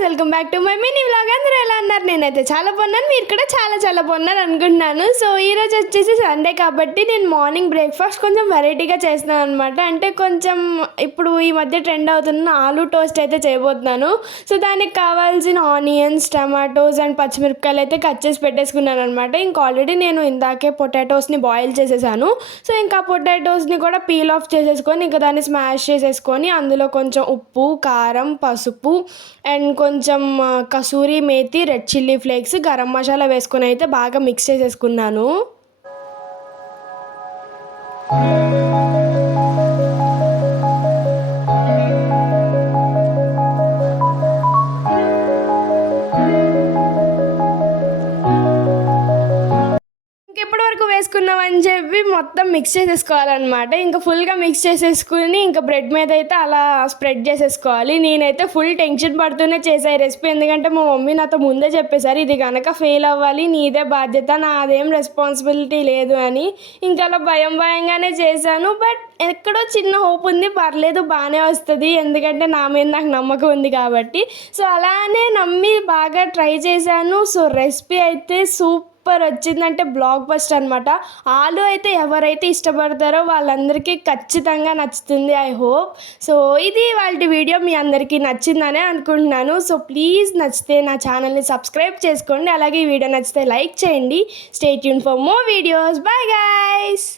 Guys, welcome back to my mini vlog. అందరూ ఎలా అన్నారు? నేనైతే చాలా బాగున్నాను, మీరు కూడా చాలా చాలా బాగున్నారు అనుకుంటున్నాను. సో ఈరోజు వచ్చేసి సండే కాబట్టి నేను మార్నింగ్ బ్రేక్ఫాస్ట్ కొంచెం వెరైటీగా చేస్తున్నాను అనమాట. అంటే కొంచెం ఇప్పుడు ఈ మధ్య ట్రెండ్ అవుతున్న ఆలూ టోస్ట్ అయితే చేయబోతున్నాను. సో దానికి కావాల్సిన ఆనియన్స్, టమాటోస్ అండ్ పచ్చిమిరపకాయలు అయితే కట్ చేసి పెట్టేసుకున్నాను అనమాట. ఇంకా ఆల్రెడీ నేను ఇందాకే పొటాటోస్ని బాయిల్ చేసేసాను. సో ఇంకా పొటాటోస్ని కూడా పీల్ ఆఫ్ చేసేసుకొని ఇంకా దాన్ని స్మాష్ చేసేసుకొని అందులో కొంచెం ఉప్పు, కారం, పసుపు అండ్ కొంచెం kasuri methi, red chilli flakes, garam masala వేసుకొని అయితే బాగా మిక్స్ చేసేసుకున్నాను. ఇంకెప్పటి వరకు వేసుకున్నామని చెప్పి మొత్తం మిక్స్ చేసేసుకోవాలన్నమాట. ఇంకా ఫుల్గా మిక్స్ చేసేసుకుని ఇంకా బ్రెడ్ మీద అయితే అలా స్ప్రెడ్ చేసేసుకోవాలి. నేనైతే ఫుల్ టెన్షన్ పడుతూనే చేసే రెసిపీ, ఎందుకంటే మా మమ్మీ నాతో ముందే చెప్పేశారు ఇది కనుక ఫెయిల్ అవ్వాలి నీదే బాధ్యత, నాదేం రెస్పాన్సిబిలిటీ లేదు అని. ఇంకా అలా భయంగానే చేశాను. బట్ ఎక్కడో చిన్న హోప్ ఉంది, పర్లేదు బాగానే వస్తుంది, ఎందుకంటే నా మీద నాకు నమ్మకం ఉంది కాబట్టి. సో అలానే నమ్మి బాగా ట్రై చేశాను. సో రెసిపీ అయితే సూపర్ వచ్చిందంటే బ్లాక్ బస్టర్ అనమాట. ఆలు అయితే ఎవరైతే ఇష్టపడతారో వాళ్ళందరికీ ఖచ్చితంగా నచ్చుతుంది, ఐ హోప్. సో ఇది వాళ్ళ వీడియో మీ అందరికీ నచ్చిందనే అనుకుంటున్నాను. సో ప్లీజ్ నచ్చితే నా ఛానల్ని సబ్స్క్రైబ్ చేసుకోండి, అలాగే ఈ వీడియో నచ్చితే లైక్ చేయండి. Stay tune for more videos. Bye guys.